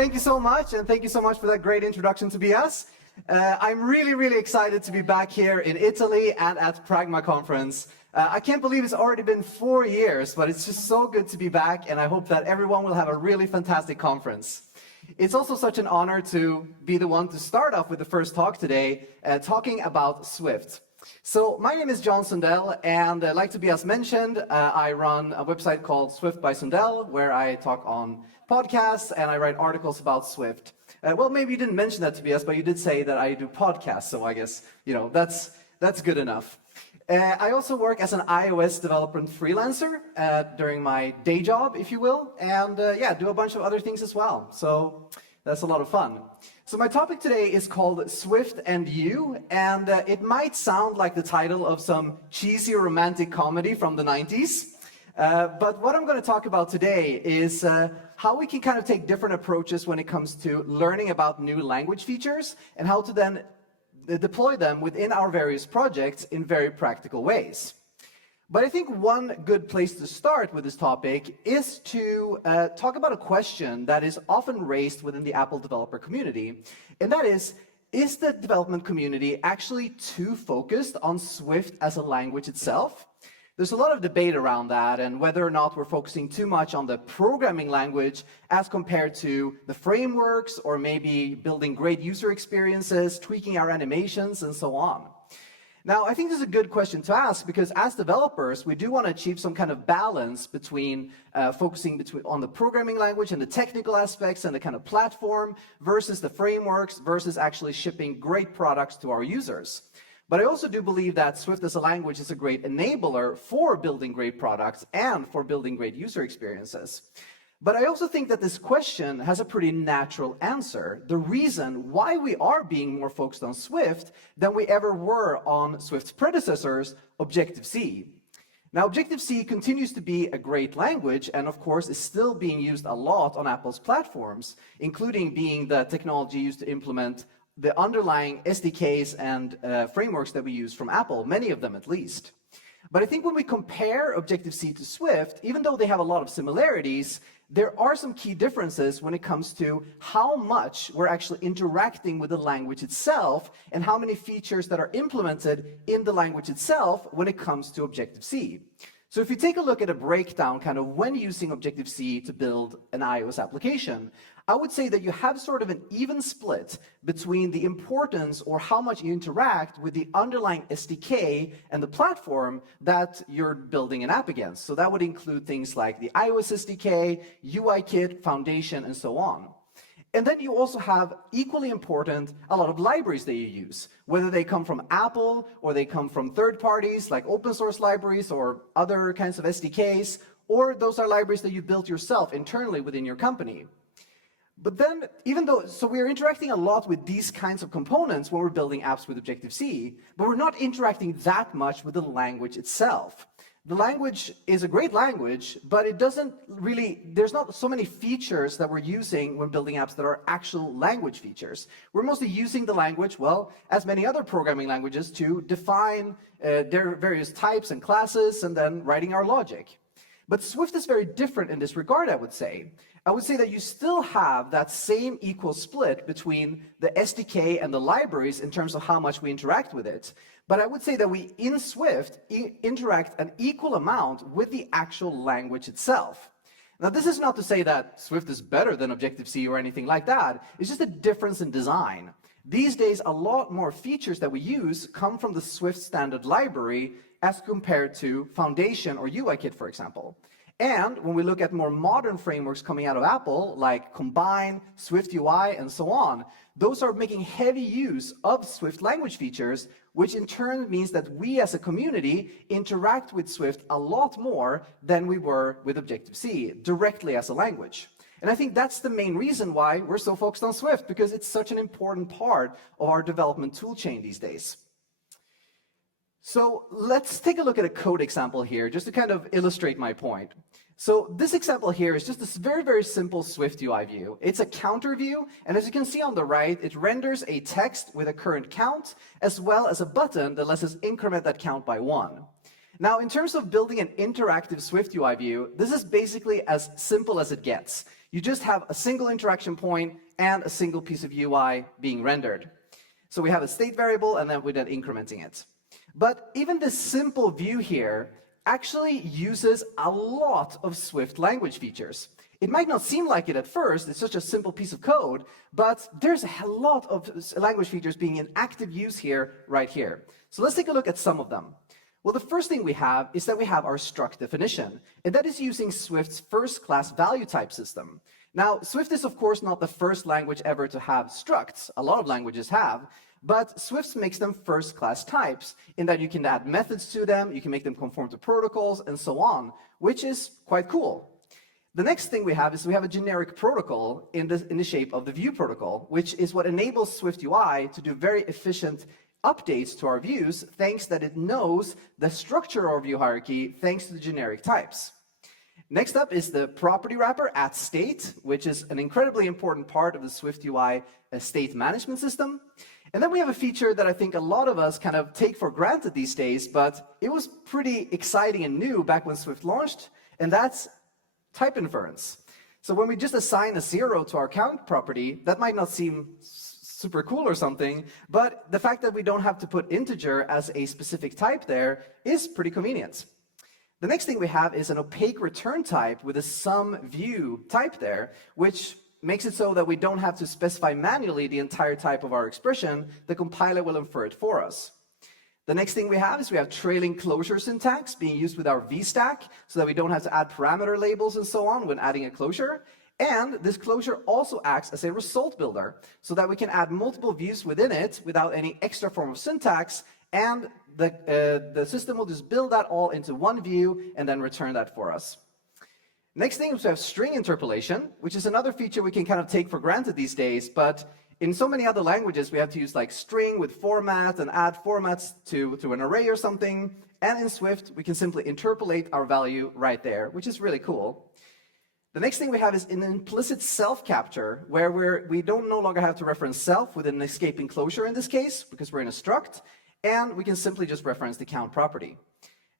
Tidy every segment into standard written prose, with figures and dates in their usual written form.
Thank you so much, and thank you so much for that great introduction to BS. I'm really excited to be back here in Italy and at Pragma conference. I can't believe it's already been 4 years, but it's just so good to be back, and I hope that everyone will have a really fantastic conference. It's also such an honor to be the one to start off with the first talk today, talking about Swift. So my name is John Sundell, and like Tobias mentioned, I run a website called Swift by Sundell, where I talk on podcasts and I write articles about Swift. Well, maybe you didn't mention that, Tobias, but you did say that I do podcasts, so I guess, that's good enough. I also work as an iOS developer and freelancer during my day job, if you will, and do a bunch of other things as well. So that's a lot of fun. So my topic today is called Swift and You, and it might sound like the title of some cheesy romantic comedy from the 90s. But what I'm going to talk about today is how we can kind of take different approaches when it comes to learning about new language features and how to then deploy them within our various projects in very practical ways. But I think one good place to start with this topic is to talk about a question that is often raised within the Apple developer community, and that is the development community actually too focused on Swift as a language itself? There's a lot of debate around that and whether or not we're focusing too much on the programming language as compared to the frameworks or maybe building great user experiences, tweaking our animations, and so on. Now, I think this is a good question to ask because as developers, we do want to achieve some kind of balance between focusing on the programming language and the technical aspects and the kind of platform versus the frameworks versus actually shipping great products to our users. But I also do believe that Swift as a language is a great enabler for building great products and for building great user experiences. But I also think that this question has a pretty natural answer. The reason why we are being more focused on Swift than we ever were on Swift's predecessors, Objective-C. Now, Objective-C continues to be a great language and, of course, is still being used a lot on Apple's platforms, including being the technology used to implement the underlying SDKs and frameworks that we use from Apple, many of them at least. But I think when we compare Objective-C to Swift, even though they have a lot of similarities, there are some key differences when it comes to how much we're actually interacting with the language itself and how many features that are implemented in the language itself when it comes to Objective-C. So if you take a look at a breakdown kind of when using Objective-C to build an iOS application, I would say that you have sort of an even split between the importance or how much you interact with the underlying SDK and the platform that you're building an app against. So that would include things like the iOS SDK, UIKit, Foundation, and so on. And then you also have, equally important, a lot of libraries that you use, whether they come from Apple or they come from third parties like open source libraries or other kinds of SDKs, or those are libraries that you built yourself internally within your company. But then, so we're interacting a lot with these kinds of components when we're building apps with Objective-C, but we're not interacting that much with the language itself. The language is a great language, but it doesn't really, there's not so many features that we're using when building apps that are actual language features. We're mostly using the language, well, as many other programming languages, to define their various types and classes and then writing our logic. But Swift is very different in this regard, I would say. I would say that you still have that same equal split between the SDK and the libraries in terms of how much we interact with it. But I would say that we, in Swift, interact an equal amount with the actual language itself. Now, this is not to say that Swift is better than Objective-C or anything like that. It's just a difference in design. These days, a lot more features that we use come from the Swift standard library as compared to Foundation or UIKit, for example. And when we look at more modern frameworks coming out of Apple, like Combine, Swift UI, and so on, those are making heavy use of Swift language features, which in turn means that we as a community interact with Swift a lot more than we were with Objective-C, directly as a language. And I think that's the main reason why we're so focused on Swift, because it's such an important part of our development toolchain these days. So let's take a look at a code example here, just to kind of illustrate my point. So this example here is just this very simple Swift UI view. It's a counter view, and as you can see on the right, it renders a text with a current count, as well as a button that lets us increment that count by 1. Now, in terms of building an interactive Swift UI view, this is basically as simple as it gets. You just have a single interaction point and a single piece of UI being rendered. So we have a state variable, and then we're then incrementing it. But even this simple view here actually uses a lot of Swift language features. It might not seem like it at first, it's such a simple piece of code, but there's a lot of language features being in active use here, right here. So let's take a look at some of them. Well, the first thing we have is that we have our struct definition, and that is using Swift's first-class value type system. Now, Swift is of course not the first language ever to have structs. A lot of languages have, but Swift makes them first-class types in that you can add methods to them, you can make them conform to protocols, and so on, which is quite cool. The next thing we have is we have a generic protocol in the shape of the view protocol, which is what enables Swift UI to do very efficient updates to our views, thanks that it knows the structure of our view hierarchy thanks to the generic types. Next up is the property wrapper at state, which is an incredibly important part of the Swift UI state management system. And then we have a feature that I think a lot of us kind of take for granted these days, but it was pretty exciting and new back when Swift launched, and that's type inference. So when we just assign a 0 to our count property, that might not seem super cool or something, but the fact that we don't have to put integer as a specific type there is pretty convenient. The next thing we have is an opaque return type with a sum view type there, which makes it so that we don't have to specify manually the entire type of our expression. The compiler will infer it for us. The next thing we have is we have trailing closure syntax being used with our VStack so that we don't have to add parameter labels and so on when adding a closure. And this closure also acts as a result builder so that we can add multiple views within it without any extra form of syntax, and the system will just build that all into one view and then return that for us. Next thing is we have string interpolation, which is another feature we can kind of take for granted these days, but in so many other languages we have to use like string with format and add formats to an array or something, and in Swift we can simply interpolate our value right there, which is really cool. The next thing we have is an implicit self-capture, where we don't no longer have to reference self with an escaping closure in this case, because we're in a struct, and we can simply just reference the count property.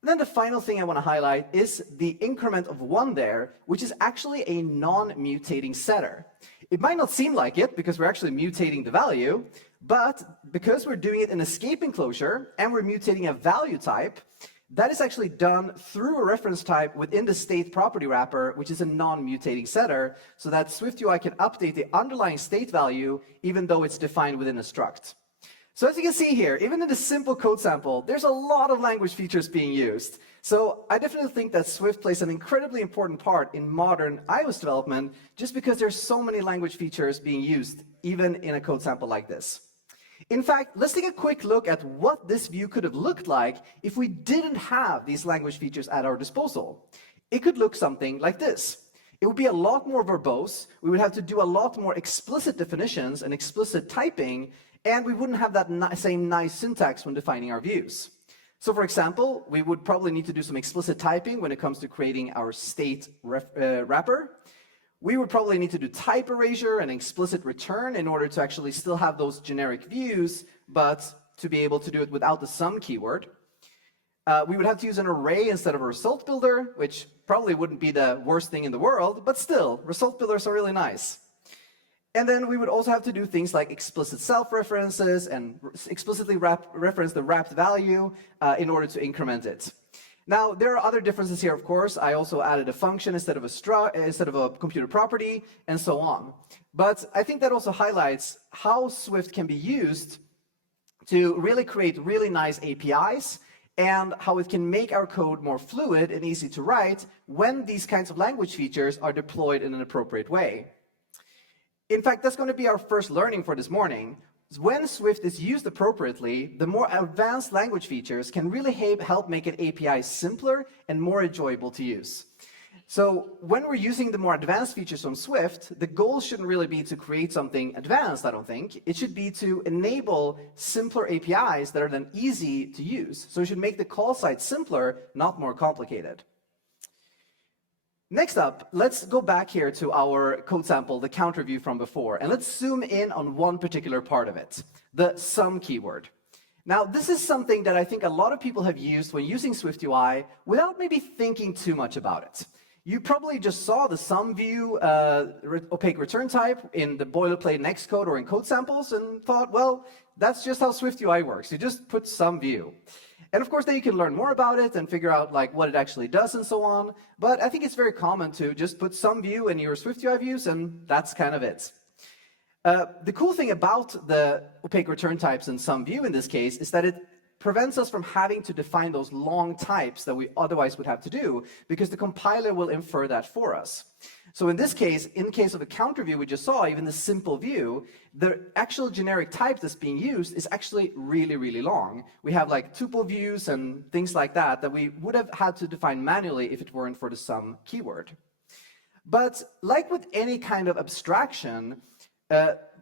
And then the final thing I want to highlight is the increment of 1 there, which is actually a non-mutating setter. It might not seem like it, because we're actually mutating the value, but because we're doing it in escaping closure, and we're mutating a value type, that is actually done through a reference type within the state property wrapper, which is a non-mutating setter, so that SwiftUI can update the underlying state value even though it's defined within a struct. So as you can see here, even in this simple code sample, there's a lot of language features being used. So I definitely think that Swift plays an incredibly important part in modern iOS development, just because there's so many language features being used, even in a code sample like this. In fact, let's take a quick look at what this view could have looked like if we didn't have these language features at our disposal. It could look something like this. It would be a lot more verbose, we would have to do a lot more explicit definitions and explicit typing, and we wouldn't have that same nice syntax when defining our views. So for example, we would probably need to do some explicit typing when it comes to creating our state wrapper. We would probably need to do type erasure and explicit return in order to actually still have those generic views, but to be able to do it without the sum keyword. We would have to use an array instead of a result builder, which probably wouldn't be the worst thing in the world, but still, result builders are really nice. And then we would also have to do things like explicit self-references and explicitly reference the wrapped value in order to increment it. Now, there are other differences here, of course. I also added a function instead of a computer property, and so on. But I think that also highlights how Swift can be used to really create really nice APIs, and how it can make our code more fluid and easy to write when these kinds of language features are deployed in an appropriate way. In fact, that's going to be our first learning for this morning. When Swift is used appropriately, the more advanced language features can really help make an API simpler and more enjoyable to use. So when we're using the more advanced features from Swift, the goal shouldn't really be to create something advanced, I don't think. It should be to enable simpler APIs that are then easy to use. So it should make the call site simpler, not more complicated. Next up, let's go back here to our code sample, the counter view from before, and let's zoom in on one particular part of it, the sum keyword. Now, this is something that I think a lot of people have used when using SwiftUI without maybe thinking too much about it. You probably just saw the sum view opaque return type in the boilerplate in Xcode or in code samples and thought, well, that's just how SwiftUI works. You just put sum view. And of course, then you can learn more about it and figure out like what it actually does and so on. But I think it's very common to just put sum view in your SwiftUI views, and that's kind of it. The cool thing about the opaque return types in sum view in this case is that it prevents us from having to define those long types that we otherwise would have to do, because the compiler will infer that for us. So in this case, in the case of the counter view we just saw, even the simple view, the actual generic type that's being used is actually really, really long. We have like tuple views and things like that that we would have had to define manually if it weren't for the sum keyword. But like with any kind of abstraction,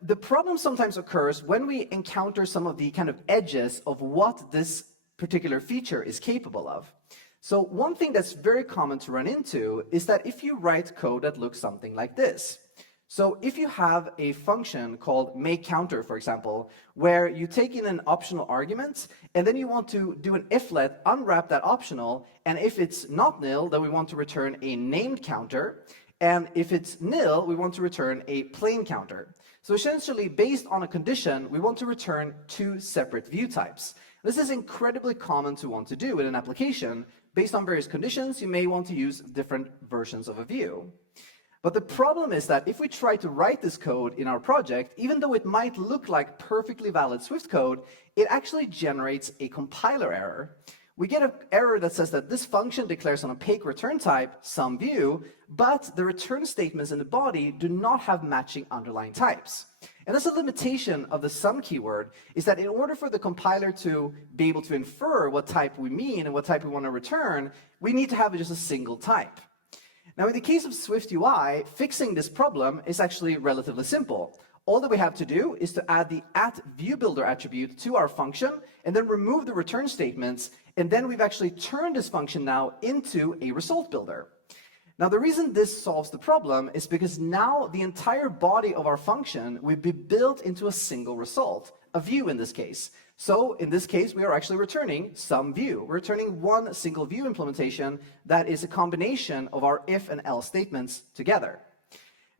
the problem sometimes occurs when we encounter some of the kind of edges of what this particular feature is capable of. So one thing that's very common to run into is that if you write code that looks something like this. So if you have a function called makeCounter, for example, where you take in an optional argument, and then you want to do an iflet, unwrap that optional, and if it's not nil, then we want to return a named counter, and if it's nil, we want to return a plain counter. So essentially, based on a condition, we want to return two separate view types. This is incredibly common to want to do in an application. Based on various conditions, you may want to use different versions of a view. But the problem is that if we try to write this code in our project, even though it might look like perfectly valid Swift code, it actually generates a compiler error. We get an error that says that this function declares an opaque return type, SumView, but the return statements in the body do not have matching underlying types. And that's a limitation of the sum keyword, is that in order for the compiler to be able to infer what type we mean and what type we want to return, we need to have just a single type. Now, in the case of SwiftUI, fixing this problem is actually relatively simple. All that we have to do is to add the @viewBuilder attribute to our function and then remove the return statements, and then we've actually turned this function now into a result builder. Now, the reason this solves the problem is because now the entire body of our function will be built into a single result, a view in this case. So in this case, we are actually returning some view. We're returning one single view implementation that is a combination of our if and else statements together.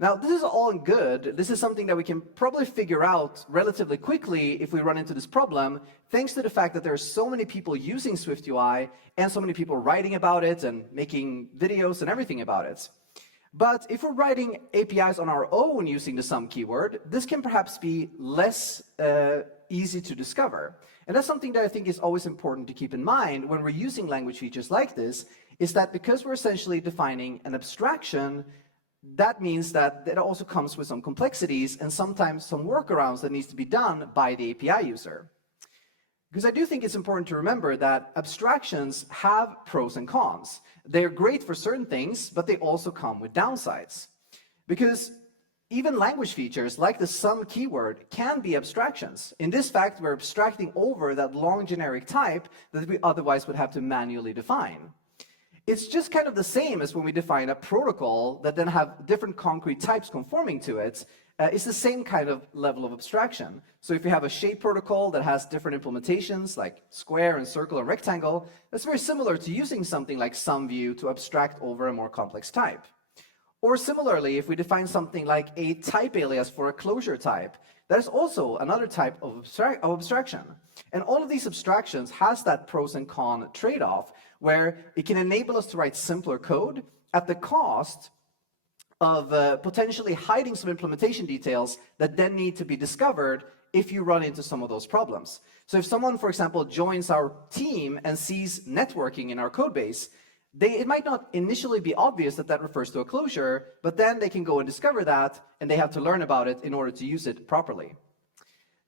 Now, this is all good. This is something that we can probably figure out relatively quickly if we run into this problem, thanks to the fact that there are so many people using SwiftUI and so many people writing about it and making videos and everything about it. But if we're writing APIs on our own using the sum keyword, this can perhaps be less easy to discover. And that's something that I think is always important to keep in mind when we're using language features like this, is that because we're essentially defining an abstraction, that means that it also comes with some complexities and sometimes some workarounds that needs to be done by the API user. Because I do think it's important to remember that abstractions have pros and cons. They're great for certain things, but they also come with downsides. Because even language features like the sum keyword can be abstractions. In this fact, we're abstracting over that long generic type that we otherwise would have to manually define. It's just kind of the same as when we define a protocol that then have different concrete types conforming to it. It's the same kind of level of abstraction. So if you have a shape protocol that has different implementations like square and circle and rectangle, that's very similar to using something like SumView to abstract over a more complex type. Or similarly, if we define something like a type alias for a closure type, that is also another type of abstraction. And all of these abstractions has that pros and cons trade-off, where it can enable us to write simpler code at the cost of potentially hiding some implementation details that then need to be discovered if you run into some of those problems. So if someone, for example, joins our team and sees networking in our code base, it might not initially be obvious that that refers to a closure, but then they can go and discover that, and they have to learn about it in order to use it properly.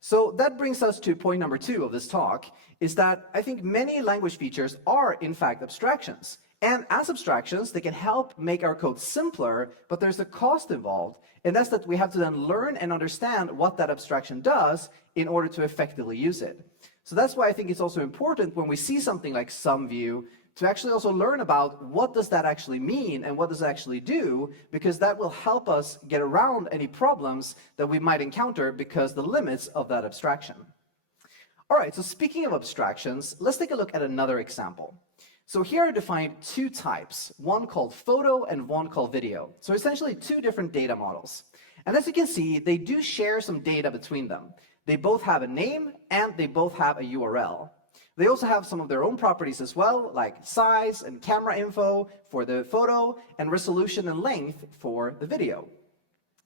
So that brings us to point number 2 of this talk, is that I think many language features are, in fact, abstractions. And as abstractions, they can help make our code simpler, but there's a cost involved. And that's that we have to then learn and understand what that abstraction does in order to effectively use it. So that's why I think it's also important when we see something like SumView to actually also learn about what does that actually mean and what does it actually do, because that will help us get around any problems that we might encounter because the limits of that abstraction. All right, so speaking of abstractions, let's take a look at another example. So here are defined two types, one called photo and one called video. So essentially two different data models. And as you can see, they do share some data between them. They both have a name and they both have a URL. They also have some of their own properties as well, like size and camera info for the photo and resolution and length for the video.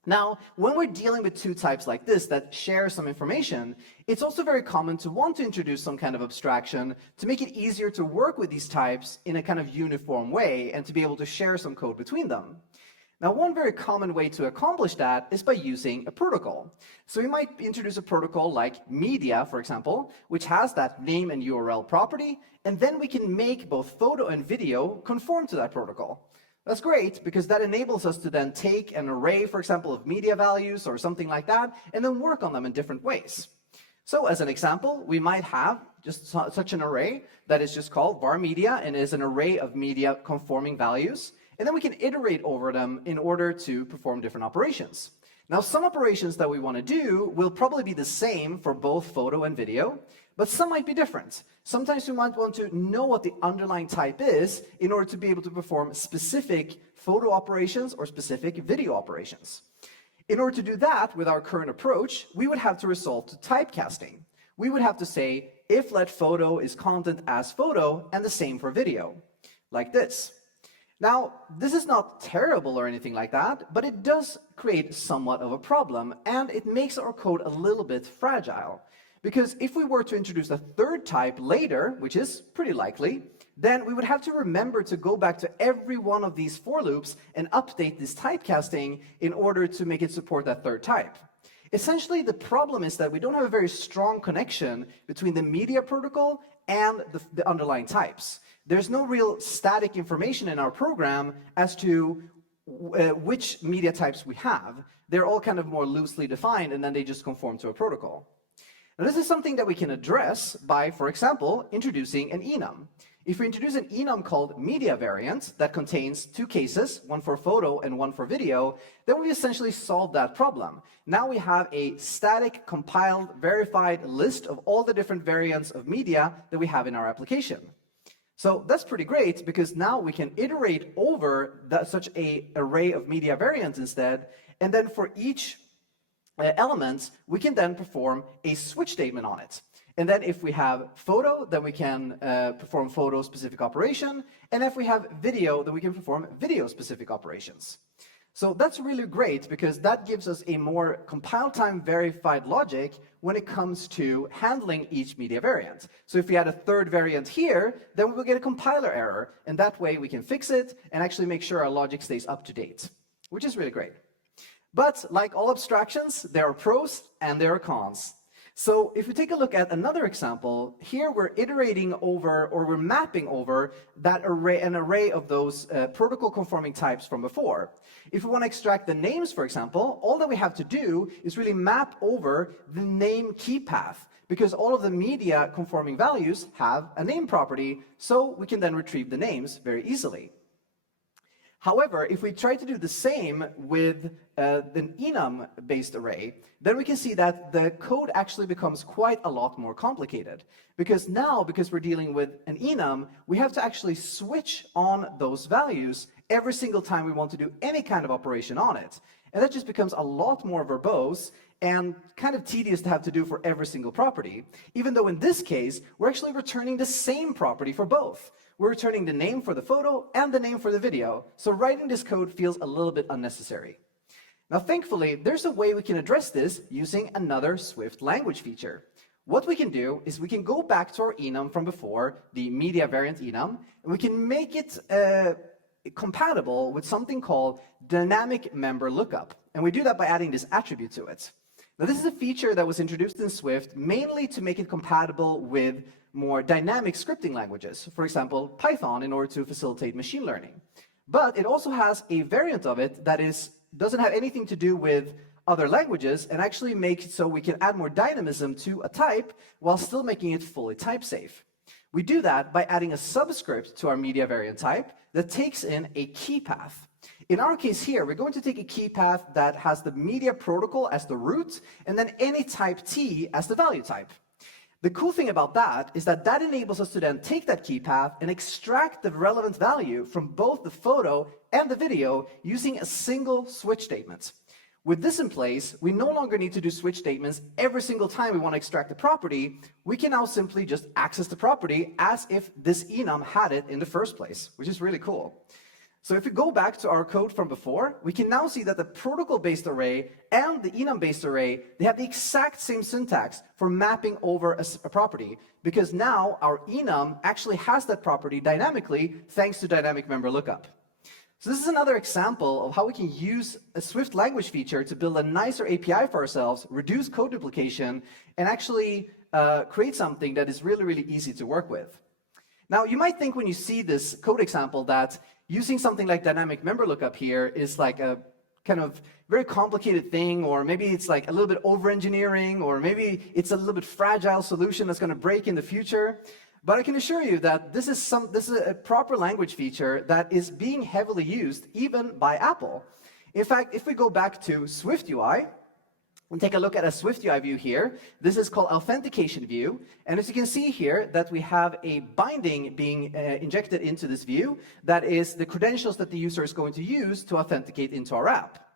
Now, when we're dealing with two types like this that share some information, it's also very common to want to introduce some kind of abstraction to make it easier to work with these types in a kind of uniform way and to be able to share some code between them. Now, one very common way to accomplish that is by using a protocol. So we might introduce a protocol like media, for example, which has that name and URL property, and then we can make both photo and video conform to that protocol. That's great, because that enables us to then take an array, for example, of media values or something like that, and then work on them in different ways. So as an example, we might have just such an array that is just called var media and is an array of media conforming values, and then we can iterate over them in order to perform different operations. Now, some operations that we want to do will probably be the same for both photo and video, but some might be different. Sometimes we might want to know what the underlying type is in order to be able to perform specific photo operations or specific video operations. In order to do that with our current approach, we would have to resort to typecasting. We would have to say, if let photo is content as photo, and the same for video, like this. Now, this is not terrible or anything like that, but it does create somewhat of a problem, and it makes our code a little bit fragile. Because if we were to introduce a third type later, which is pretty likely, then we would have to remember to go back to every one of these for loops and update this typecasting in order to make it support that third type. Essentially, the problem is that we don't have a very strong connection between the media protocol and the underlying types. There's no real static information in our program as to which media types we have. They're all kind of more loosely defined, and then they just conform to a protocol. Now, this is something that we can address by, for example, introducing an enum. If we introduce an enum called media variant that contains two cases, one for photo and one for video, then we essentially solve that problem. Now we have a static, compiled, verified list of all the different variants of media that we have in our application. So that's pretty great, because now we can iterate over such an array of media variants instead, and then for each element, we can then perform a switch statement on it. And then if we have photo, then we can perform photo-specific operation, and if we have video, then we can perform video-specific operations. So that's really great, because that gives us a more compile-time verified logic when it comes to handling each media variant. So if we add a third variant here, then we will get a compiler error, and that way we can fix it and actually make sure our logic stays up to date, which is really great. But like all abstractions, there are pros and there are cons. So if we take a look at another example, here we're iterating over, or we're mapping over that array, an array of those protocol conforming types from before. If we want to extract the names, for example, all that we have to do is really map over the name key path, because all of the media conforming values have a name property, so we can then retrieve the names very easily. However, if we try to do the same with the enum-based array, then we can see that the code actually becomes quite a lot more complicated. Because we're dealing with an enum, we have to actually switch on those values every single time we want to do any kind of operation on it. And that just becomes a lot more verbose and kind of tedious to have to do for every single property, even though in this case, we're actually returning the same property for both. We're returning the name for the photo and the name for the video, so writing this code feels a little bit unnecessary. Now, thankfully, there's a way we can address this using another Swift language feature. What we can do is we can go back to our enum from before, the media variant enum, and we can make it compatible with something called dynamic member lookup. And we do that by adding this attribute to it. Now, this is a feature that was introduced in Swift mainly to make it compatible with more dynamic scripting languages, for example, Python, in order to facilitate machine learning. But it also has a variant of it that doesn't have anything to do with other languages, and actually makes it so we can add more dynamism to a type while still making it fully type safe. We do that by adding a subscript to our media variant type that takes in a key path. In our case here, we're going to take a key path that has the media protocol as the root, and then any type T as the value type. The cool thing about that is that that enables us to then take that key path and extract the relevant value from both the photo and the video using a single switch statement. With this in place, we no longer need to do switch statements every single time we want to extract the property. We can now simply just access the property as if this enum had it in the first place, which is really cool. So if we go back to our code from before, we can now see that the protocol-based array and the enum-based array, they have the exact same syntax for mapping over a property, because now our enum actually has that property dynamically thanks to dynamic member lookup. So this is another example of how we can use a Swift language feature to build a nicer API for ourselves, reduce code duplication, and actually create something that is really, really easy to work with. Now, you might think when you see this code example that using something like dynamic member lookup here is like a kind of very complicated thing, or maybe it's like a little bit over-engineering, or maybe it's a little bit fragile solution that's going to break in the future. But I can assure you that this is a proper language feature that is being heavily used even by Apple. In fact, if we go back to Swift UI, and take a look at a Swift UI view here. This is called authentication view. And as you can see here, that we have a binding being injected into this view that is the credentials that the user is going to use to authenticate into our app.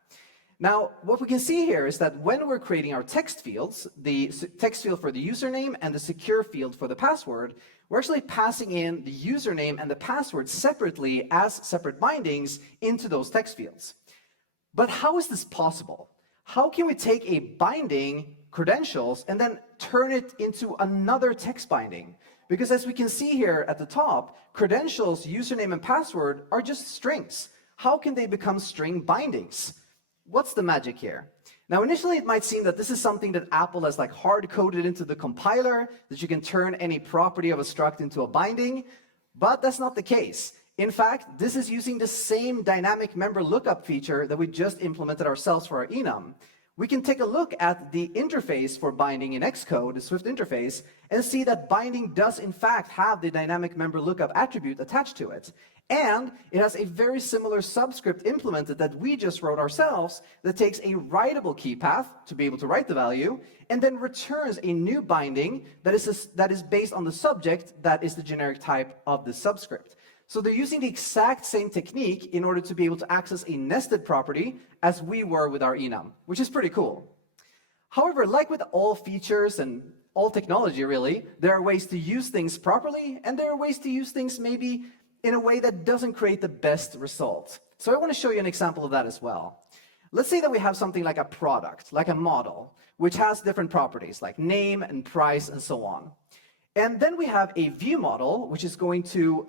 Now, what we can see here is that when we're creating our text fields, the text field for the username and the secure field for the password, we're actually passing in the username and the password separately as separate bindings into those text fields. But how is this possible? How can we take a binding, credentials, and then turn it into another text binding? Because as we can see here at the top, credentials, username, and password are just strings. How can they become string bindings? What's the magic here? Now, initially, it might seem that this is something that Apple has like hard-coded into the compiler, that you can turn any property of a struct into a binding, but that's not the case. In fact, this is using the same dynamic member lookup feature that we just implemented ourselves for our enum. We can take a look at the interface for binding in Xcode, the Swift interface, and see that binding does in fact have the dynamic member lookup attribute attached to it. And it has a very similar subscript implemented that we just wrote ourselves that takes a writable key path to be able to write the value, and then returns a new binding that is based on the subject that is the generic type of the subscript. So they're using the exact same technique in order to be able to access a nested property as we were with our enum, which is pretty cool. However, like with all features and all technology really, there are ways to use things properly, and there are ways to use things maybe in a way that doesn't create the best result. So I want to show you an example of that as well. Let's say that we have something like a product, like a model, which has different properties like name and price and so on. And then we have a view model, which is going to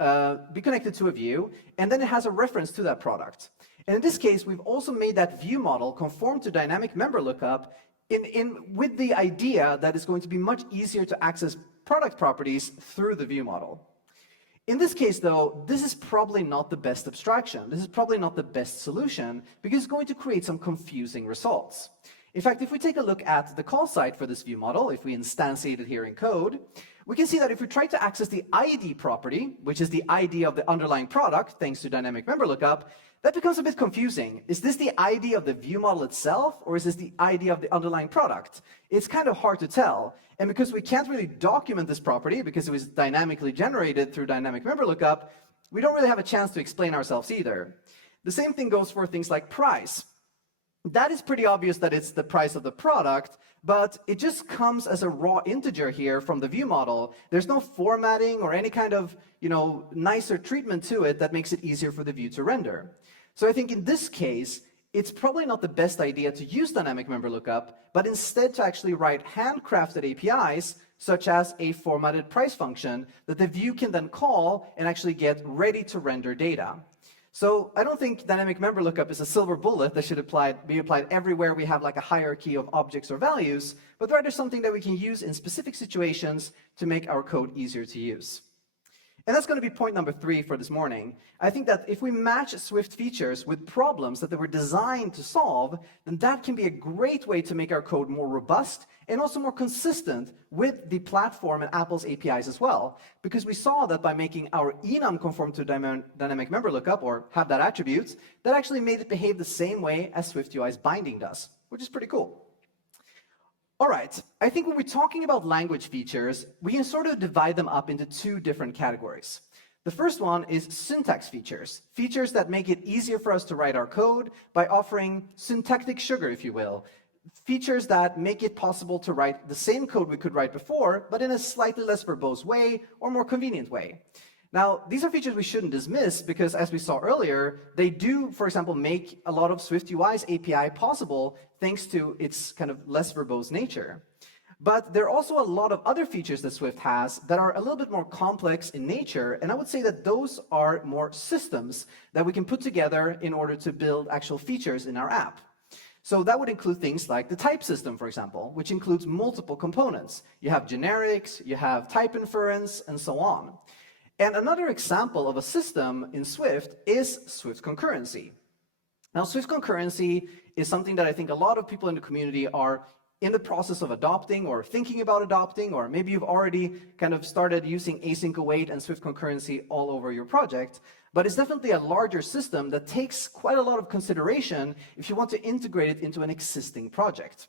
be connected to a view, and then it has a reference to that product. And in this case, we've also made that view model conform to dynamic member lookup with the idea that it's going to be much easier to access product properties through the view model. In this case, though, this is probably not the best abstraction. This is probably not the best solution, because it's going to create some confusing results. In fact, if we take a look at the call site for this view model, if we instantiate it here in code, we can see that if we try to access the ID property, which is the ID of the underlying product, thanks to dynamic member lookup, that becomes a bit confusing. Is this the ID of the view model itself, or is this the ID of the underlying product? It's kind of hard to tell. And because we can't really document this property, because it was dynamically generated through dynamic member lookup, we don't really have a chance to explain ourselves either. The same thing goes for things like price. That is pretty obvious that it's the price of the product, but it just comes as a raw integer here from the view model. There's no formatting or any kind of, nicer treatment to it that makes it easier for the view to render. So I think in this case, it's probably not the best idea to use dynamic member lookup, but instead to actually write handcrafted APIs, such as a formatted price function that the view can then call and actually get ready to render data. So I don't think dynamic member lookup is a silver bullet that should be applied everywhere we have like a hierarchy of objects or values, but rather something that we can use in specific situations to make our code easier to use. And that's going to be point number 3 for this morning. I think that if we match Swift features with problems that they were designed to solve, then that can be a great way to make our code more robust and also more consistent with the platform and Apple's APIs as well. Because we saw that by making our enum conform to dynamic member lookup, or have that attribute, that actually made it behave the same way as Swift UI's binding does, which is pretty cool. All right, I think when we're talking about language features, we can sort of divide them up into two different categories. The first one is syntax features, features that make it easier for us to write our code by offering syntactic sugar, if you will, features that make it possible to write the same code we could write before, but in a slightly less verbose way or more convenient way. Now, these are features we shouldn't dismiss because, as we saw earlier, they do, for example, make a lot of SwiftUI's API possible thanks to its kind of less verbose nature. But there are also a lot of other features that Swift has that are a little bit more complex in nature, and I would say that those are more systems that we can put together in order to build actual features in our app. So that would include things like the type system, for example, which includes multiple components. You have generics, you have type inference, and so on. And another example of a system in Swift is Swift concurrency. Now, Swift concurrency is something that I think a lot of people in the community are in the process of adopting or thinking about adopting, or maybe you've already kind of started using async await and Swift concurrency all over your project. But it's definitely a larger system that takes quite a lot of consideration if you want to integrate it into an existing project.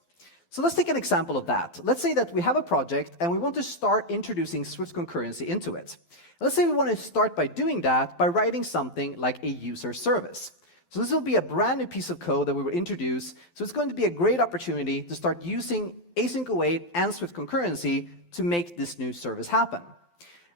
So let's take an example of that. Let's say that we have a project and we want to start introducing Swift concurrency into it. Let's say we want to start by doing that by writing something like a user service. So this will be a brand new piece of code that we will introduce. So it's going to be a great opportunity to start using async await and Swift concurrency to make this new service happen.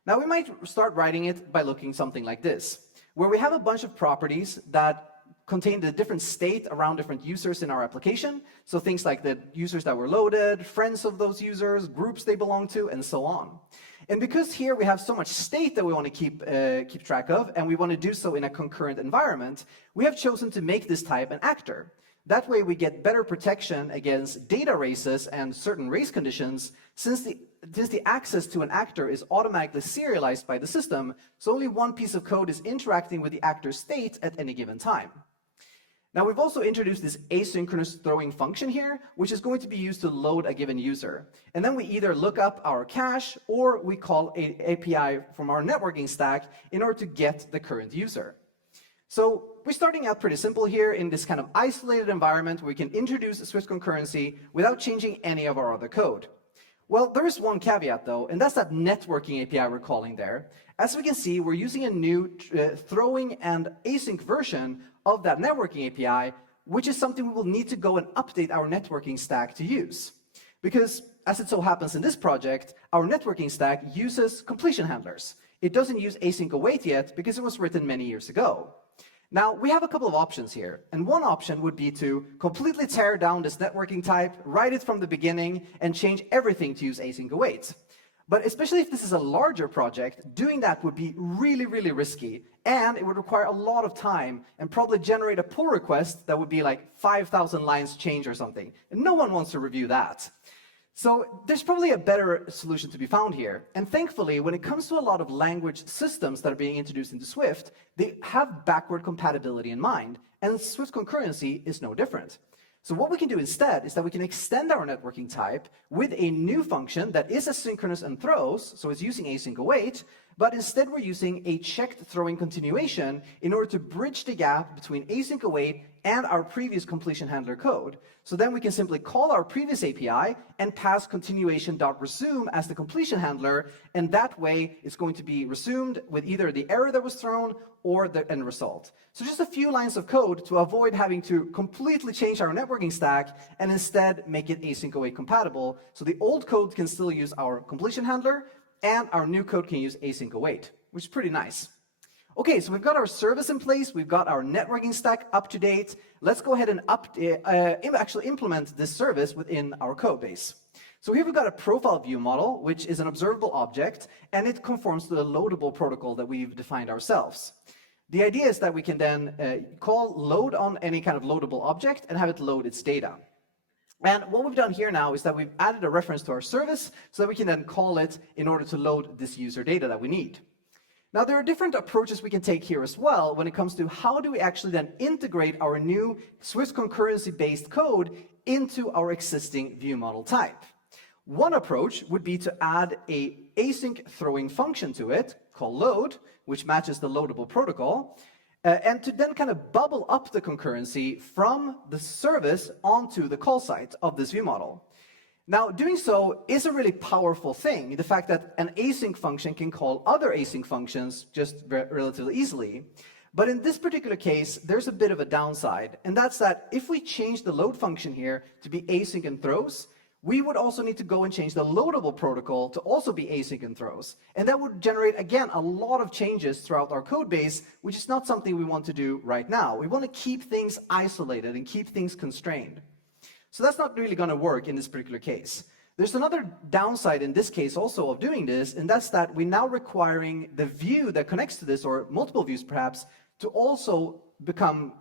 Now we might start writing it by looking something like this, where we have a bunch of properties that contain the different state around different users in our application. So things like the users that were loaded, friends of those users, groups they belong to, and so on. And because here we have so much state that we want to keep track of, and we want to do so in a concurrent environment, we have chosen to make this type an actor. That way we get better protection against data races and certain race conditions, since the access to an actor is automatically serialized by the system, so only one piece of code is interacting with the actor's state at any given time. Now, we've also introduced this asynchronous throwing function here, which is going to be used to load a given user. And then we either look up our cache or we call an API from our networking stack in order to get the current user. So we're starting out pretty simple here in this kind of isolated environment where we can introduce Swift concurrency without changing any of our other code. Well, there is one caveat though, and that's that networking API we're calling there. As we can see, we're using a new throwing and async version of that networking API, which is something we will need to go and update our networking stack to use. Because, as it so happens in this project, our networking stack uses completion handlers. It doesn't use async await yet because it was written many years ago. Now, we have a couple of options here, and one option would be to completely tear down this networking type, write it from the beginning, and change everything to use async await. But especially if this is a larger project, doing that would be really, really risky, and it would require a lot of time and probably generate a pull request that would be like 5,000 lines change or something, and no one wants to review that. So there's probably a better solution to be found here. And thankfully, when it comes to a lot of language systems that are being introduced into Swift, they have backward compatibility in mind, and Swift concurrency is no different. So what we can do instead is that we can extend our networking type with a new function that is asynchronous and throws, so it's using async await, but instead we're using a checked throwing continuation in order to bridge the gap between async await and our previous completion handler code. So then we can simply call our previous API and pass continuation.resume as the completion handler, and that way it's going to be resumed with either the error that was thrown or the end result. So just a few lines of code to avoid having to completely change our networking stack and instead make it async await compatible, so the old code can still use our completion handler and our new code can use async await, which is pretty nice. Okay, so we've got our service in place, we've got our networking stack up to date. Let's go ahead and actually implement this service within our code base. So here we've got a profile view model, which is an observable object, and it conforms to the loadable protocol that we've defined ourselves. The idea is that we can then call load on any kind of loadable object and have it load its data. And what we've done here now is that we've added a reference to our service so that we can then call it in order to load this user data that we need. Now, there are different approaches we can take here as well when it comes to how do we actually then integrate our new Swift concurrency-based code into our existing view model type. One approach would be to add a async throwing function to it, called load, which matches the loadable protocol, and to then kind of bubble up the concurrency from the service onto the call site of this view model. Now, doing so is a really powerful thing, the fact that an async function can call other async functions just relatively easily. But in this particular case, there's a bit of a downside, and that's that if we change the load function here to be async and throws, we would also need to go and change the loadable protocol to also be async and throws. And that would generate, again, a lot of changes throughout our code base, which is not something we want to do right now. We want to keep things isolated and keep things constrained. So that's not really going to work in this particular case. There's another downside in this case also of doing this, and that's that we're now requiring the view that connects to this, or multiple views perhaps, to also become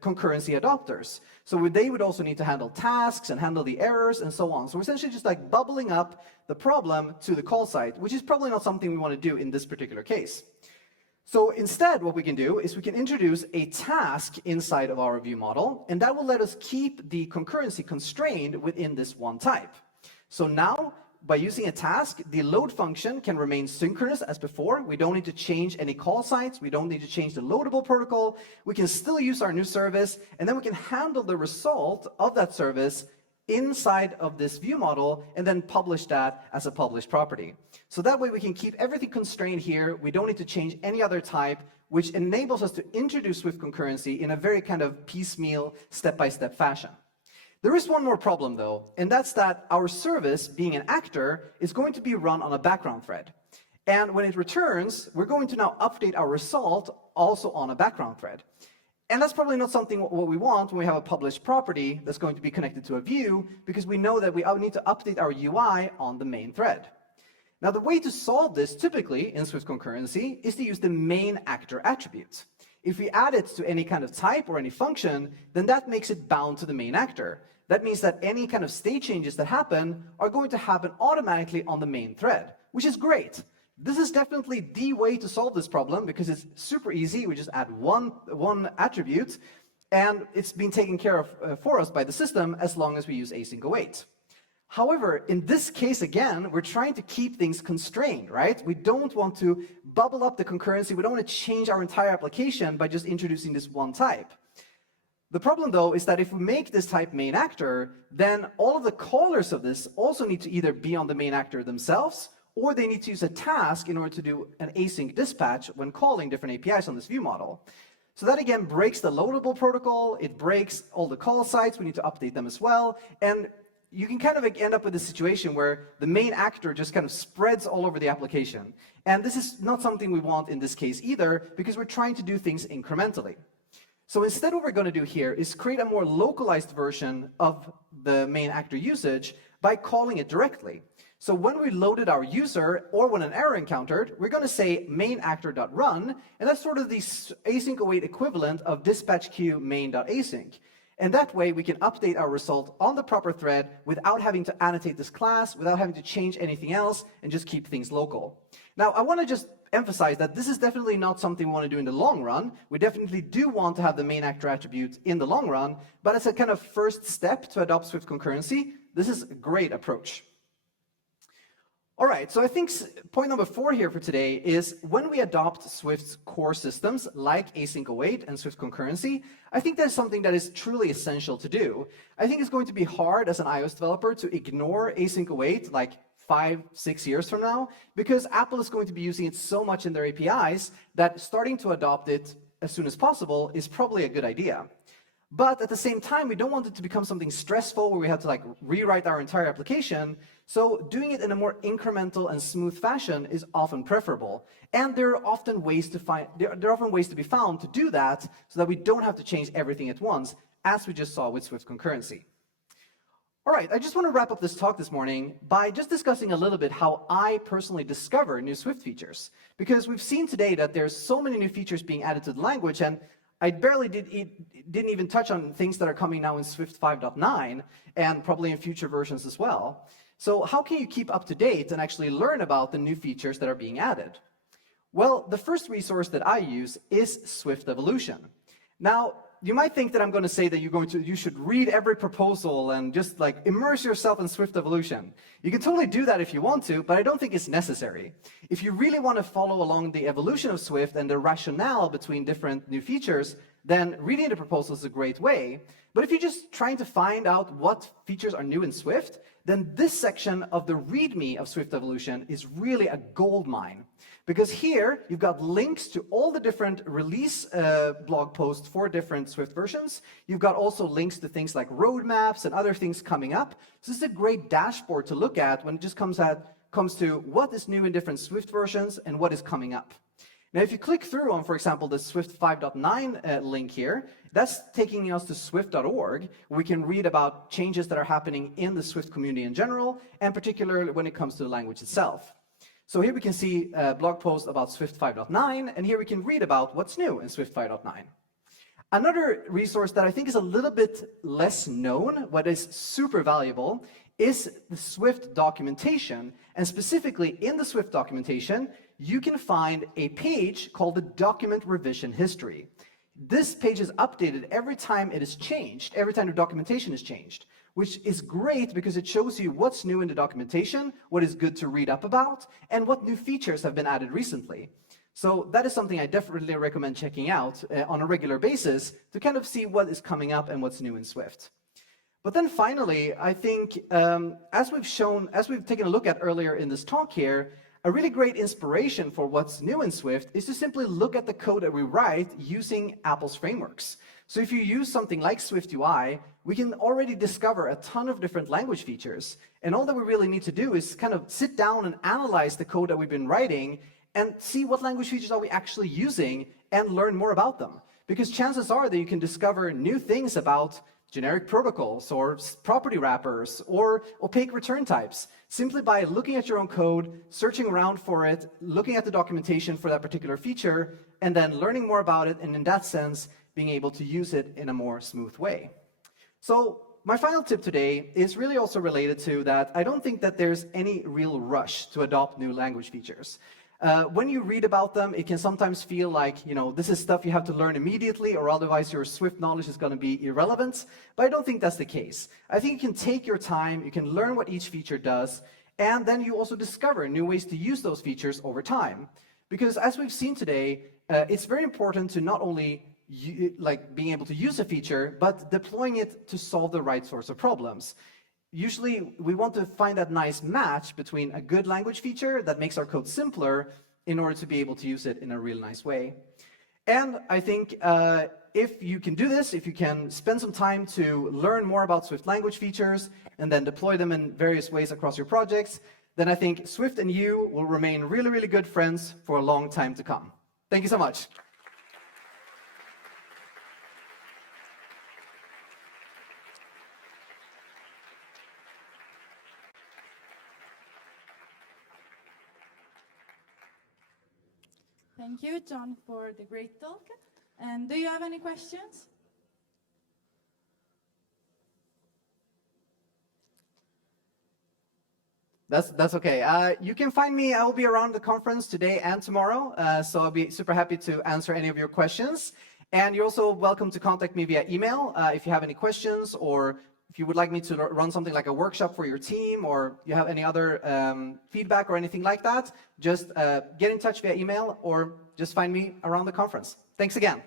concurrency adopters. So they would also need to handle tasks and handle the errors and so on. So we're essentially just like bubbling up the problem to the call site, which is probably not something we want to do in this particular case. So instead, what we can do is we can introduce a task inside of our view model, and that will let us keep the concurrency constrained within this one type. So now, by using a task, the load function can remain synchronous as before. We don't need to change any call sites. We don't need to change the loadable protocol. We can still use our new service, and then we can handle the result of that service inside of this view model and then publish that as a published property. So that way we can keep everything constrained here. We don't need to change any other type, which enables us to introduce Swift concurrency in a very kind of piecemeal, step-by-step fashion. There is one more problem though, and that's that our service, being an actor, is going to be run on a background thread. And when it returns, we're going to now update our result also on a background thread. And that's probably not something what we want when we have a published property that's going to be connected to a view, because we know that we need to update our UI on the main thread. Now, the way to solve this typically in Swift concurrency is to use the main actor attribute. If we add it to any kind of type or any function, then that makes it bound to the main actor. That means that any kind of state changes that happen are going to happen automatically on the main thread, which is great. This is definitely the way to solve this problem because it's super easy. We just add one attribute, and it's been taken care of for us by the system as long as we use async await. However, in this case, again, we're trying to keep things constrained, right? We don't want to bubble up the concurrency. We don't want to change our entire application by just introducing this one type. The problem, though, is that if we make this type main actor, then all of the callers of this also need to either be on the main actor themselves, or they need to use a task in order to do an async dispatch when calling different APIs on this view model. So that, again, breaks the loadable protocol. It breaks all the call sites. We need to update them as well. And you can kind of end up with a situation where the main actor just kind of spreads all over the application. And this is not something we want in this case either, because we're trying to do things incrementally. So instead, what we're going to do here is create a more localized version of the main actor usage by calling it directly. So when we loaded our user, or when an error encountered, we're going to say main actor.run, and that's sort of the async await equivalent of dispatch queue main.async. And that way, we can update our result on the proper thread without having to annotate this class, without having to change anything else, and just keep things local. Now, I want to just emphasize that this is definitely not something we want to do in the long run. We definitely do want to have the main actor attribute in the long run, but as a kind of first step to adopt Swift concurrency, this is a great approach. All right, so I think point number 4 here for today is when we adopt Swift's core systems like async await and Swift concurrency, I think that's something that is truly essential to do. I think it's going to be hard as an iOS developer to ignore async await like 5-6 years from now, because Apple is going to be using it so much in their APIs that starting to adopt it as soon as possible is probably a good idea. But at the same time, we don't want it to become something stressful where we have to like rewrite our entire application. So doing it in a more incremental and smooth fashion is often preferable. And there are often ways to be found to do that so that we don't have to change everything at once, as we just saw with Swift concurrency. All right, I just want to wrap up this talk this morning by just discussing a little bit how I personally discover new Swift features. Because we've seen today that there's so many new features being added to the language, and I barely didn't even touch on things that are coming now in Swift 5.9 and probably in future versions as well. So how can you keep up to date and actually learn about the new features that are being added? Well, the first resource that I use is Swift Evolution. Now, you might think that I'm going to say that you should read every proposal and just like immerse yourself in Swift Evolution. You can totally do that if you want to, but I don't think it's necessary. If you really want to follow along the evolution of Swift and the rationale between different new features, then reading the proposal is a great way. But if you're just trying to find out what features are new in Swift, then this section of the README of Swift Evolution is really a gold mine. Because here, you've got links to all the different release blog posts for different Swift versions. You've got also links to things like roadmaps and other things coming up. So this is a great dashboard to look at when it just comes to what is new in different Swift versions and what is coming up. Now, if you click through on, for example, the Swift 5.9 link here, that's taking us to swift.org. We can read about changes that are happening in the Swift community in general, and particularly when it comes to the language itself. So here we can see a blog post about Swift 5.9, and here we can read about what's new in Swift 5.9. Another resource that I think is a little bit less known, but is super valuable, is the Swift documentation. And specifically in the Swift documentation, you can find a page called the Document Revision History. This page is updated every time it is changed, every time the documentation is changed, which is great because it shows you what's new in the documentation, what is good to read up about, and what new features have been added recently. So that is something I definitely recommend checking out on a regular basis to kind of see what is coming up and what's new in Swift. But then finally, I think, as we've taken a look at earlier in this talk here, a really great inspiration for what's new in Swift is to simply look at the code that we write using Apple's frameworks. So if you use something like Swift UI, we can already discover a ton of different language features. And all that we really need to do is kind of sit down and analyze the code that we've been writing and see what language features are we actually using and learn more about them. Because chances are that you can discover new things about generic protocols or property wrappers or opaque return types simply by looking at your own code, searching around for it, looking at the documentation for that particular feature, and then learning more about it, and in that sense, being able to use it in a more smooth way. So my final tip today is really also related to that I don't think that there's any real rush to adopt new language features. When you read about them, it can sometimes feel like, this is stuff you have to learn immediately, or otherwise your Swift knowledge is going to be irrelevant. But I don't think that's the case. I think you can take your time, you can learn what each feature does, and then you also discover new ways to use those features over time. Because as we've seen today, it's very important to not only being able to use a feature, but deploying it to solve the right sorts of problems. Usually, we want to find that nice match between a good language feature that makes our code simpler in order to be able to use it in a really nice way. And I think if you can do this, if you can spend some time to learn more about Swift language features and then deploy them in various ways across your projects, then I think Swift and you will remain really, really good friends for a long time to come. Thank you so much. Thank you, John, for the great talk. And do you have any questions? That's okay. You can find me. I will be around the conference today and tomorrow, so I'll be super happy to answer any of your questions. And you're also welcome to contact me via email if you have any questions, or if you would like me to run something like a workshop for your team, or you have any other feedback or anything like that, just get in touch via email or just find me around the conference. Thanks again.